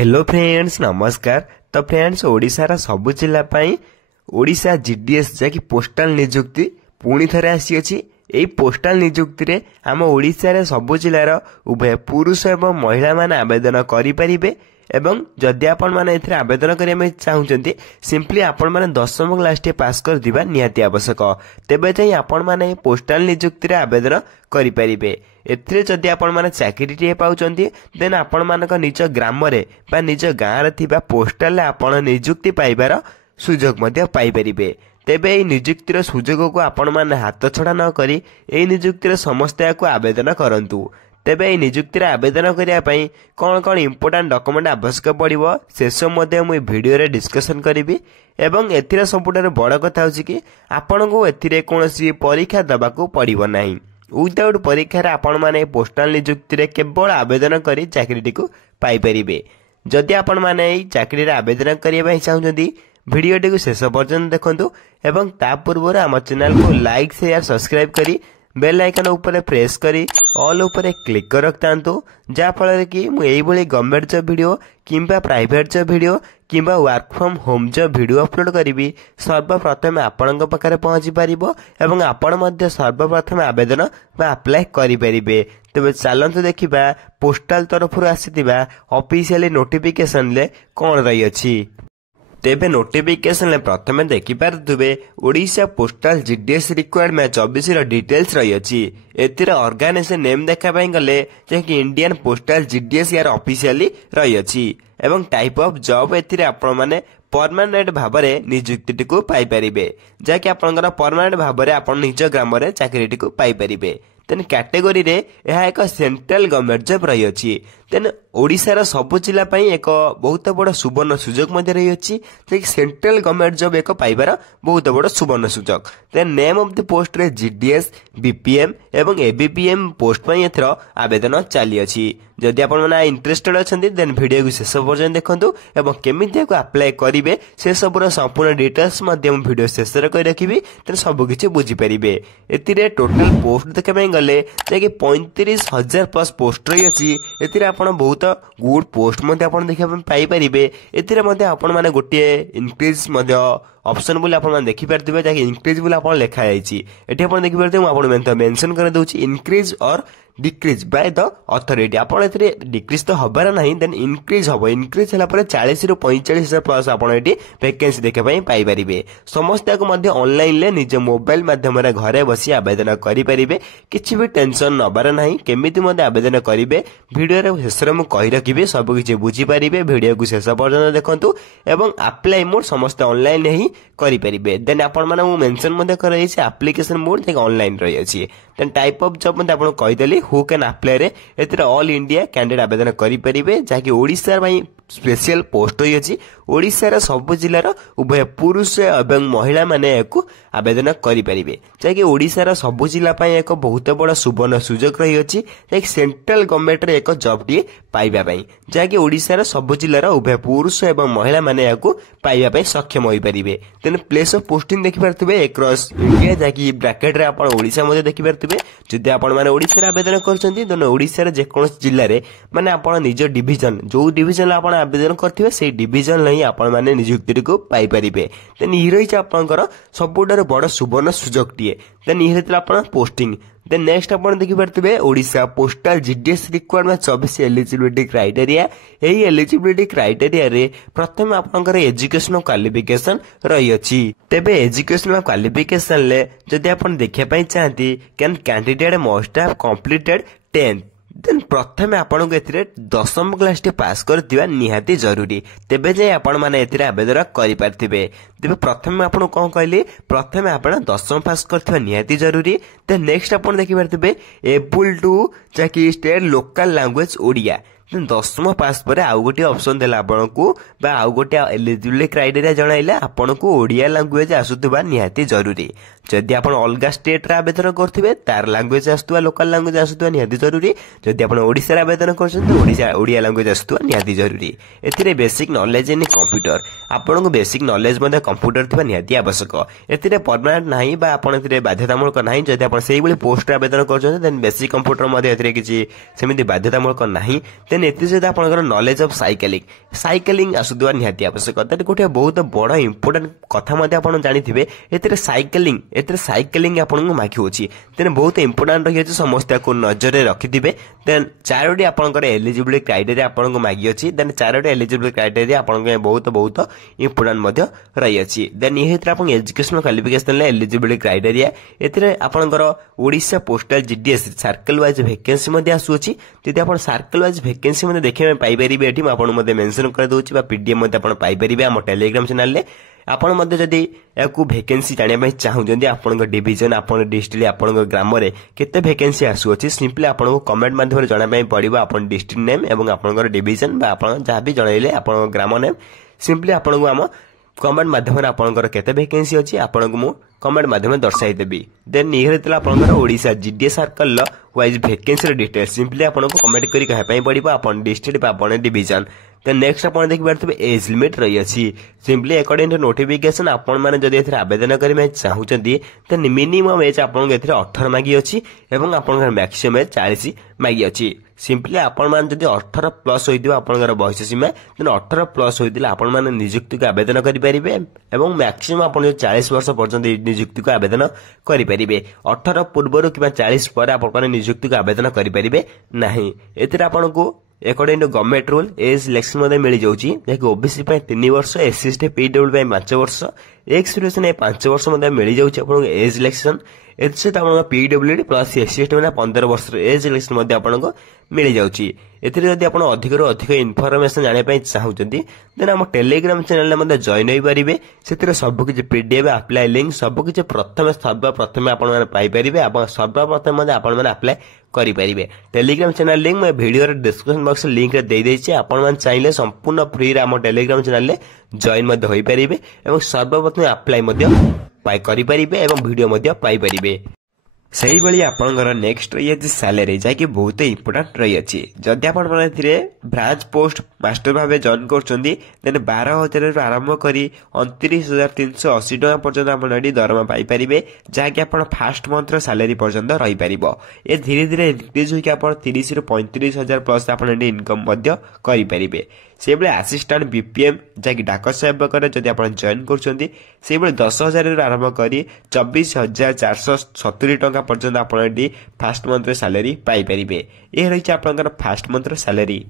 Hello friends नमस्कार। तो friends ओडिशार सबु जिला ओडिशा जीडीएस जैकि पोस्टाल नियुक्ति पुणी थे आसी यही पोस्टाल नियुक्ति रे आम ओडिशा सबु जिलार उभय पुरुष एवं महिला माने आवेदन करें एवं जदि आपण माने एथिरे आवेदन करने चाहते सिंपली आपण माने 10वीं क्लास टे पास कर दिबा निहाती आवश्यक। तेबे चाहिँ आपण माने पोस्टाल नियुक्ति रे आवेदन करि परिबे। एथिरे जदि आपण माने चाकरी टे पाउचंती देन आपण मानक निज ग्राम रे बा निज गाँ रे थिबा पोस्टाल रे आपण नियुक्ति पाइबार सुजोग मध्ये पाइ परिबे। तेबे एई नियुक्तिर सुजोग को आपण माने हाथ छड़ा न करी एई नियुक्तिर समस्त को आवेदन करंतु। तेबे एई नियुक्तिर आवेदन करिया पई कोन कोन इंपोर्टेंट डॉक्यूमेंट आवश्यक पड़िबो सेसो मध्ये मु वीडियो रे डिस्कशन करिवि एवं एथिरे सबुठारु बड़ कथा होछि कि आपनको एथिरे कोनोसी परीक्षा दबाकू पड़िबो नाही। विदाउट परीक्षा रे आपण माने पोस्टाल नियुक्ति रे केवल आवेदन करी चाकरीटी को पाई परिबे। जदि आपण माने एई चाकरी रे आवेदन करिया पई चाहुचंती वीडियोटी को शेष पर्यंत देखंतु एवं ता पूर्व आम चैनल को लाइक शेयर सब्सक्राइब करी बेल आइकन ऊपर प्रेस करी ऑल ऊपर क्लिक कर रखतांतु जा फल कि मुझे गवर्नमेंट जॉब वीडियो किंबा प्राइवेट जॉब वीडियो किंबा work from home job video upload करी सर्वप्रथम आपण पाखे पहुंची पारिबो एवं आपण मध्य सर्वप्रथम आवेदन बा अप्लाई करि परिबे। तेबे चलंतु देखिबा पोस्टाल तरफ आसीथिबा ऑफिशियली नोटिफिकेशन ले कोन रही अछि। तेबे नोटिफिकेशन प्रथम देखि पारुथबे ओडिशा पोस्टाल जीडीएस रिक्वायरमेंट 24 रो डिटेल्स रही अछि। एतिर ऑर्गेनाइजेशन नेम देखा पई गले जे कि इंडियन पोस्टाल जीडीएस यार ऑफिशियली रही अछि एवं टाइप ऑफ जॉब एतिर आपण माने परमानेंट भाबरे नियुक्ति को पाई परिबे जाकि आपनकर परमानेंट भाबरे आपण निज ग्राम रे चाकरीटी को पाई परिबे। तेन कैटेगरी रे यह एक सेंट्रल गवर्नमेंट जॉब रही अछि। तेन ओडिशार सबु जिला पई एक बहुत बड़ सुवर्ण सुजोग मध्ये रही अछि जे सेंट्रल गवर्नमेंट जॉब एक पाइबार बहुत बड़ सुवर्ण सुजोग। Then name of the post रे जीडीएस बीपीएम एवं एबीपीएम पोस्ट पई एथर आवेदन चाली अछि। जदि आपण माने इंटरेस्टेड अछंती देन वीडियो को शेष पर्यंत देखंतु एवं केमिति को अप्लाई करिवे से सबुर संपूर्ण डिटेल्स मध्ये हम वीडियो शेष रे कहि रखिबी तेन सब किछि बुझी परिबे। एतिरे टोटल पोस्ट देखा पई गले जे कि 35,000 प्लस पोस्ट रही अछि। एतिरे आपण बहुत गुड पोस्ट मध्ये आपण देखा पाई परिबे। एतिरे मध्ये आपण माने गोटे इनक्रीज मध्ये ऑप्शन बोले आपण माने देखि परथिबे जाके इंक्रीज बोले आपण लेखा जाईची। एठी आपण देखि परथिबे आपण मेंशन कर दउची इंक्रीज और डिक्रीज बाय द अथॉरिटी। आपण एथिरे डिक्रीज तो हबार नाही देन इंक्रीज हबो। इंक्रीज हला पर 40 रु 45,000 प्लस आपण एठी वैकेंसी देखा पई पाई परिबे। समस्त को मध्ये ऑनलाइन ले निज मोबाइल माध्यम रे घरे बसी आवेदन करि परिबे। किछि भी टेंशन नबार नाही केमिति मध्ये आवेदन करिवे वीडियो रे शेष रे मु कहि रखिबे सब किछि बुझी परिबे। वीडियो को शेष पर्यंत देखंतु एवं अप्लाई मोड समस्त ऑनलाइन ही करि परिबे। देन आपण माने मु मेंशन मध्ये करई छै एप्लीकेशन मोड जे ऑनलाइन रही अछि। देन टाइप ऑफ जॉब मध्ये आपण कहि देली हु कैन अप्लाई रे एतिर ऑल इंडिया कैंडिडेट आवेदन करि परिबे जाकि ओडिसा भाई स्पेशल पोस्ट होई अछि। ओडिसा सब जिलार उभय पुरुष एवं महिला माने एको आवेदन करि परिबे जाकि ओडिसा सब जिला पई एक बहुत बड़ सुवर्ण सुजोग रही अछि एक सेंट्रल गवर्नमेंट रे एक जॉब टी पाइबा पई जाकि ओडिसा सब जिलार उभय पुरुष एवं महिला माने एको पाइबा पई सक्षम होई परिबे। देन प्लेस ऑफ पोस्टिंग देखि परथिबे एक्रॉस इंडिया जाकि ब्रैकेट रे आपण ओडिसा मध्ये देखि परथिबे। जदि आपण माने ओडिसा रे आवेदन करछंती देन ओडिसा रे जे कोनोस जिल्ला रे माने आपण निज डिवीजन जो डिवीजन आपण आवेदन करथिबे सेही डिवीजन नै आपण माने नियुक्ति को पाई परिबे। देन ई रही आपनकर सबुठार बड़ सुवर्ण सुजोग टिए। देन ई हेतला आपण पोस्टिंग। देन नेक्स्ट आपण देखि परथिबे Odisha postal GDS requirement 24 eligibility criteria. एही एलिजिबिलिटी क्राइटेरिया रे प्रथम आपनकर एजुकेशनल क्वालिफिकेशन रही अछि। तेबे एजुकेशनल क्वालिफिकेशन ले जदि आपण देखिया पई चाहती can candidate must have completed 10th then प्रथम आपण को एथिरे 10वीं क्लास टे पास करथिबा निहाती जरूरी। तेबे जे आपण माने एथिरे आवेदन करि पारथिबे। तेबे प्रथम आपण कोन कहली प्रथम आपण 10वीं पास करथिबा निहाती जरूरी। देन नेक्स्ट आपण देखि पारथिबे एबल टू जाकि स्टेट लोकल लैंग्वेज ओडिया। 10वीं पास पर आउ गोटे ऑप्शन देला आपनको बा आउ गोटे एलिजिबिलिटी क्राइटेरिया जणाइले आपनको ओडिया लैंग्वेज आसुतबा निहाती जरूरी। जदि आपण अलगा स्टेट रे आवेदन करथिबे तार लैंग्वेज आसुतबा लोकल लैंग्वेज आसुतबा निहाती जरूरी। जदि आपण ओडिसा रे आवेदन करछन तो ओडिया लैंग्वेज आसुतबा निहाती जरूरी। एथिरे बेसिक नॉलेज इन कंप्यूटर आपनको बेसिक नॉलेज मध्ये कंप्यूटर थिबा निहाती आवश्यक। एथिरे परमानेंट नाही बा आपण एथिरे बाध्यतामूलक नाही। जदि आपण सेही बळी पोस्ट रे आवेदन करछन देन बेसिक कंप्यूटर मध्ये एथिरे किछि सेमिति बाध्यतामूलक नाही। देन देन एति सहित आपनकर नॉलेज ऑफ साइकिलिंग आसुदवा निहाती आवश्यक तते गोटे बहुत बड़ इंपोर्टेंट कथा मध्ये आपण जानिथिबे एतरे साइकिलिंग आपनको माखि होची देन बहुत इंपोर्टेंट रही अछि समस्त को नजर रे रखिथिबे देन चारोटी आपनकर एलिजिबिलिटी क्राइटेरिया आपनको मागी अछि देन चारोटी एलिजिबिलिटी क्राइटेरिया आपनको बहुत इंपोर्टेंट मध्ये रही अछि देन एहित्र आपण एजुकेशनल क्वालिफिकेशन ले एलिजिबिलिटी क्राइटेरिया एतरे आपनकर Odisha postal GDS circle wise vacancy मध्ये आसु अछि जदि आपण सर्कल वाइज वैकेंसी मध्ये देखिबे पाई परिबे एठी आपण मध्ये मेंशन कर दोछि बा पीडीएफ मध्ये आपण पाई परिबे हम टेलीग्राम चैनल ले आपण मध्ये जदि याकू वैकेंसी जानिया पई चाहू जदि आपण डिवीजन आपण डिस्ट्रिक्ट आपण ग्राम रे केते वैकेंसी आसु अछि सिंपली आपण कमेंट माध्यम रे जणा पई पड़िबो आपण डिस्ट्रिक्ट नेम एवं आपण डिवीजन बा आपण जहा भी जणाइले आपण ग्राम नेम सिंपली आपण हम कमेंट माध्यम रे आपण केते वैकेंसी अछि आपण मु कमेंट माध्यम दर्शाई देबी देन निहरतला आपनकर Odisha GDS circle wise vacancy detail simply आपन को कमेंट करी कहे पई पड़िबो आपन डिस्ट्रिक्ट बा आपन डिवीजन देन नेक्स्ट आपन देखि परथबे एज लिमिट रही अछि सिंपली अकॉर्डिंग टू नोटिफिकेशन आपन माने जदि एथरे आवेदन करि मे चाहउचंती देन मिनिमम एज आपन को एथरे 18 मागी अछि एवं आपन मैक्सिमम एज 40 मागी अछि सिंपली आपण मान जदि 18 प्लस होइदिबो आपनकर बयस सीमा देन 18 प्लस होइदिले आपण माने नियुक्ति को आवेदन करि परिबे एवं मैक्सिमम आपण 40 वर्ष पर्यंत नियुक्ति को आवेदन करि परिबे 18 पूर्व कि 40 पर आपण नियुक्ति को आवेदन करि परिबे नाही एतिर आपण को according to government rule age selection मध्ये मिली जाउची जेकी ओबीसी पे 3 वर्ष एससी एसटी पीडब्ल्यू पे 5 वर्ष एक्स रिलेशन 5 वर्ष मध्ये मिली जाउची आपण एज सिलेक्शन एतसे आपण पीडब्ल्यूडी प्लस एससी एसटी माने 15 वर्ष एज सिलेक्शन मध्ये आपण मिली जाउची एथिरे जदि आपण अधिक इन्फॉर्मेशन जाने पई चाहउचंती देन हम टेलीग्राम चैनल मध्ये जॉइन होई परिबे सेतिरे सब किछ पीडीएफ अप्लाई लिंक सब किछ सर्वप्रथम आपण माने पाई परिबे आपण सर्वप्रथम मध्ये आपण माने अप्लाई करि परिबे टेलीग्राम चैनल लिंक मैं वीडियो रे डिस्क्रिप्शन बॉक्स लिंक रे दे देछि आपण मान चाहिले संपूर्ण फ्री रे हम टेलीग्राम चैनल ले जॉइन मध्ये होई परिबे एवं सर्वप्रथम अप्लाई मध्ये पाई करि परिबे एवं वीडियो मध्ये पाई परिबे सही बळी आपनकर नेक्स्ट रही अछि सैलरी जाकी बहुत इंपोर्टेंट रही अछि जदि आपण माने थिरे ब्रांच पोस्ट मास्टर भाबे जॉइन करचंदी देन 12000 रु आरंभ करी 29380 टका पर्यंत आपण एडी दरमा पाई परिबे जाकी आपण फर्स्ट मंथ रो सैलरी पर्यंत रही परिबो ए धीरे धीरे इंक्रीज होई कि आपण 30 रु 35000 प्लस आपण एडी इनकम मध्य करि परिबे से बेले असिस्टेंट बीपीएम जाकी डाक सेवक रे जदि आपण जॉइन करचंदी से बेले 10000 रु आरंभ करी 24470 टका पर्यंत आपण एडी फर्स्ट मंथ रे सैलरी पाई परिबे ए रही छ आपनकर फर्स्ट मंथ रो सैलरी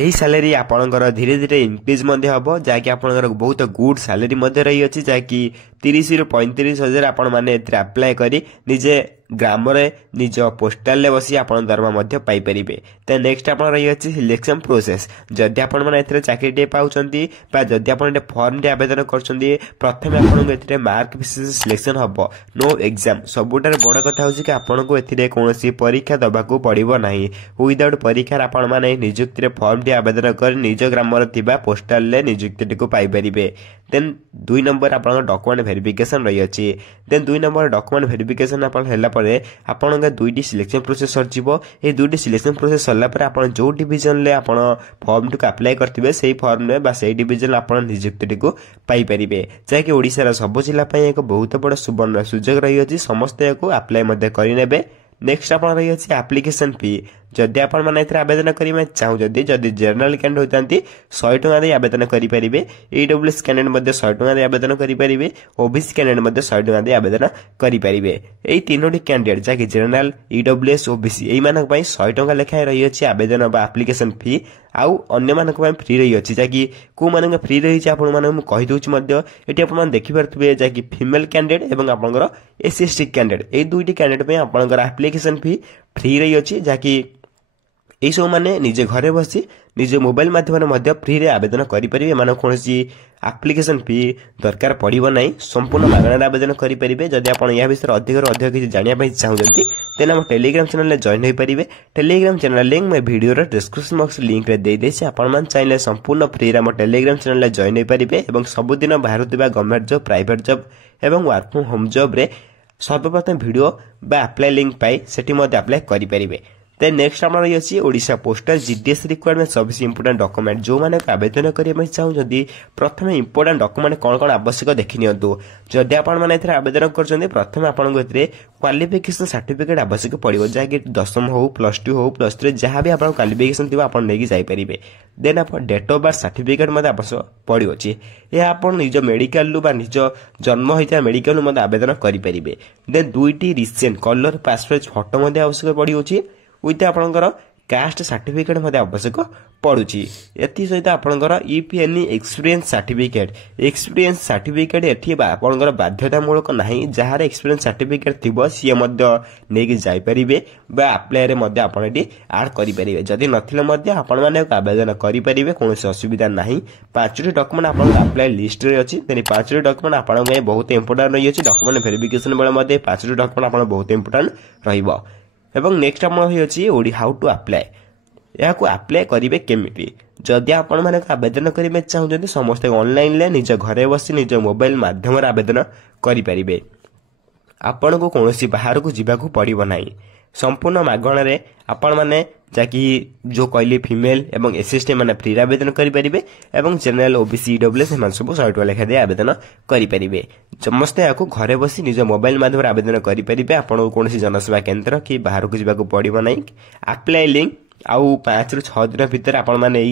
एही सैलरी आपनकर धीरे धीरे इंक्रीज मध्ये हबो जाकी आपनकर बहुत गुड सैलरी मध्ये रही अछि जाकी 30 रु 35000 आपण माने एथरे अप्लाई करी निजे ग्राम रे निज पोस्टल ले बसी आपण दरमा मध्ये पाई परिबे त नेक्स्ट आपण रही अछि सिलेक्शन प्रोसेस जदि आपण माने एथरे चाकरी टे पाउचंती बा जदि आपण ए फॉर्म टे आवेदन करचंती प्रथमे आपण को एथरे मार्क बेसिस सिलेक्शन हबो नो एग्जाम सबुटार बड़ कथा होछि कि आपण को एथिरे कोनोसी परीक्षा दबा को पड़िबो नाही विदाउट परीक्षा आपण माने नियुक्ति रे फॉर्म टे आवेदन कर निज ग्राम रे थिबा पोस्टल ले नियुक्ति को पाई परिबे देन 2 नंबर आपण डॉक्यूमेंट वेरिफिकेशन रही अछि देन 2 नंबर डॉक्यूमेंट वेरिफिकेशन आपण हेला परे आपण के दुईटी सिलेक्शन प्रोसेस सरजिवो ए दुईटी सिलेक्शन प्रोसेस सरला परे आपण जो डिवीजन ले आपण फॉर्म टू अप्लाई करथिबे सेही फॉर्म में बा सेही डिवीजन आपण नियुक्ति को पाई परिबे जाके ओडिसा रा सब जिल्ला पई एक बहुत बड़ सुवर्ण सुजोग रही अछि समस्त को अप्लाई मध्ये करि नेबे नेक्स्ट आपण रही अछि एप्लीकेशन फी जदि आपण माने एथरे आवेदन करिमे चाहू जदि जनरल कैंडिडेट होतांती 100 टका दे आवेदन करि परिबे ईडब्ल्यूएस कैंडिडेट मध्ये 100 टका दे आवेदन करि परिबे ओबीसी कैंडिडेट मध्ये 100 टका दे आवेदन करि परिबे एई तीनोटी कैंडिडेट जाके जनरल ईडब्ल्यूएस ओबीसी एई मानक पई 100 टका लेखा रही अछि आवेदन बा एप्लीकेशन फी आउ अन्य मानक पई फ्री रही अछि जाकी को मानक फ्री रही अछि आपण माने कहि दोछि मध्ये एटी आपण मान देखि परथबे जाकी फीमेल कैंडिडेट एवं आपनकर एससी एसटी कैंडिडेट एई दुईटी कैंडिडेट पई आपनकर एप्लीकेशन फी फ्री रही अछि जाकी एई सब माने निजे घरे बसी निजे मोबाइल माध्यम मध्ये फ्री रे आवेदन करि परिबे माने कोनोसी एप्लीकेशन फी दरकार पड़िबो नाही संपूर्ण मागणा आवेदन करि परिबे जदि आपण या विषय अधिक किछि जानिया पई चाहउजंती तेन हम टेलीग्राम चैनल ले जॉइन होई परिबे टेलीग्राम चैनल लिंक मैं वीडियो रे डिस्क्रिप्शन बॉक्स लिंक रे दे देछि आपण मान चाहिले संपूर्ण फ्री रे हम टेलीग्राम चैनल ले जॉइन होई परिबे एवं सब दिन बाहरतिबा गवर्नमेंट जॉब प्राइवेट जॉब एवं वर्क फ्रॉम होम जॉब रे सर्वप्रथम वीडियो बा अप्लाई लिंक पाई सेठी मध्ये अप्लाई करि परिबे देन नेक्स्ट आम रही ओडिशा पोस्टल जीडीएस रिक्वायरमेंट सबसे इंपोर्टेंट डॉक्यूमेंट जो मैंने आवेदन करने चाहूँगी प्रथम इंपोर्टेंट डॉक्यूमेंट कौन कौन आवश्यक देखि नियंतु जदि आपण माने एथरे आवेदन करछन्ते प्रथम आपनको एथरे क्वालिफिकेशन सर्टिफिकेट आवश्यक पड़िबो जाकि 10th हो +2 हो +3 जहाँ भी आपण क्वालिफिकेशन थिबो आपण नेकी जाई परिबे देन आपण डेट ऑफ बर्थ सर्टिफिकेट मते आवश्यक पड़िबो छी ए आपण निज मेडिकल लु बा निज जन्म होइता मेडिकल लु मते आवेदन करि परिबे देन दुईटी रिसेंट कलर पासपोर्ट फोटो मते आवश्यक पड़िबो छी विथ आपणकर कास्ट सर्टिफिकेट मते आवश्यक पड़ुची एथि सहित आपणकर इफ एनी एक्सपीरियंस सर्टिफिकेट एथि आपणकर बाध्यतामूलक नाही जहार एक्सपीरियंस सर्टिफिकेट थिबो सी मध्य नेकी जाई परिबे बा अप्लाई रे मध्य आपण एटी ऐड करि परिबे जदि नथिले मध्य आपण माने आवेदन करि परिबे कोनोसी असुविधा नाही पांचटी डॉक्यूमेंट आपण अप्लाई लिस्ट रे अछि तेनी पांचटी डॉक्यूमेंट आपण में बहुत इंपोर्टेंट रही अछि डॉक्यूमेंट वेरिफिकेशन बेले मध्य पांचटी डॉक्यूमेंट आपण बहुत इंपोर्टेंट रहिबो एवं नेक्स्ट आम रही हाउ टू अप्लाई या अप्लाई करेंगे केमिति जदि आपण माने आवेदन करेंगे चाहते समस्त ऑनलाइन ले निज घरे बसी निज मोबाइल माध्यम आवेदन करेंगे आपण को कौन बाहर को जावाक पड़ो ना संपूर्ण मागणारे आपण माने जाकि जो कहली फीमेल एवं एसएसटी माने फ्री आवेदन करेंगे एवं जनरल ओबीसी ईडब्ल्यूएस एम सब 100 टका लेखा दे आवेदन करेंगे समस्ते या घरे बसी निज मोबाइल माध्यम आवेदन करेंगे आपको कौन जनसेवा केन्द्र कि बाहर को जावाक पड़ो ना अप्लाई लिंक आउ 5 ରୁ 6 दिन भितर आपण माने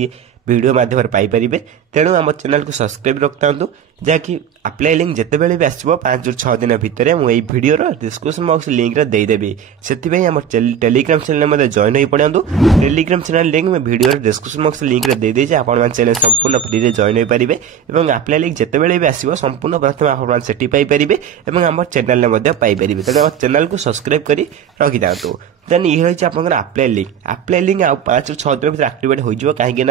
वीडियो माध्यम पाइपर तेणु आम चैनल को सब्सक्राइब रखता जहाँकि अप्लाई लिंक जिते भी आसो 5 ରୁ 6 दिन भितर मुझे भिडियोर डिस्क्रिप्शन बॉक्स लिंक देदेवि से टेलीग्राम चैनल में जॉइन हो पड़ू टेलीग्राम चैनल लिंक मैं भिडियोर डिस्क्रिप्शन बॉक्स लिंक देदे आपण चैनल संपूर्ण फ्री रे जॉइन हो पारे और अप्लाई लिंक जिते भी आसो संपूर्ण प्रथम आप सेठी पाइपर और आम चैनल में पाइपर तेणु चैनल को सब्सक्राइब कर रखी था देन ये रही आपंकर अप्लाई लिंक आ 5 ରୁ 6 दिन भीतर एक्टिवेट हो कहीं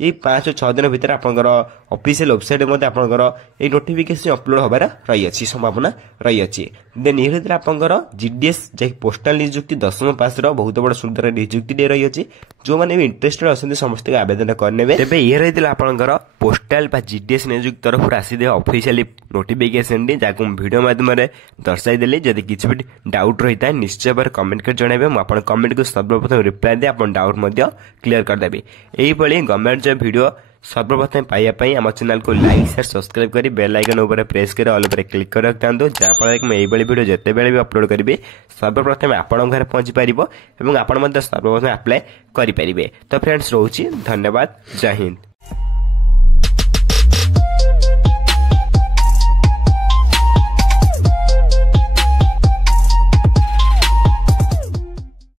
ये 5 ରୁ 6 दिन भीतर आपंकर ऑफिशियल वेबसाइट में आपंकर ये नोटिफिकेशन अपलोड होबार रही अछि संभावना रही अछि देन ये रही आपंकर जीडीएस जैक पोस्टल नियुक्ति 10th पास रो बहुत बड़ सुंदर नियुक्ति दे रही अछि जो माने भी इंटरेस्टेड अछन समस्त आवेदन करनेबे तेबे ये रही आपंकर पोस्टल बा जीडीएस नियुक्ति तरफ आसी दे ऑफिशियली नोटिफिकेशन दी जाको वीडियो माध्यम रे दर्शाई देली जदि किछ भी डाउट रहिता निश्चय बार कमेंट कर जणाबे आपण कमेंट को सर्वप्रथम रिप्लाई दे आपण डाउट मध्य क्लियर कर देबे एही पळी गवर्नमेंट जो वीडियो सर्वप्रथम पाइबा पई हम चैनल को लाइक शेयर सब्सक्राइब करी बेल आइकन ऊपर प्रेस कर ऑल ऊपर क्लिक कर रखतांतो जा फल कि मैं एही बळी वीडियो जते बेले भी अपलोड करिवे सर्वप्रथम आपण घर पहुंच पारिबो एवं आपण मध्य सर्वप्रथम अप्लाई करि परिबे तो फ्रेंड्स रहउची धन्यवाद जय हिंद।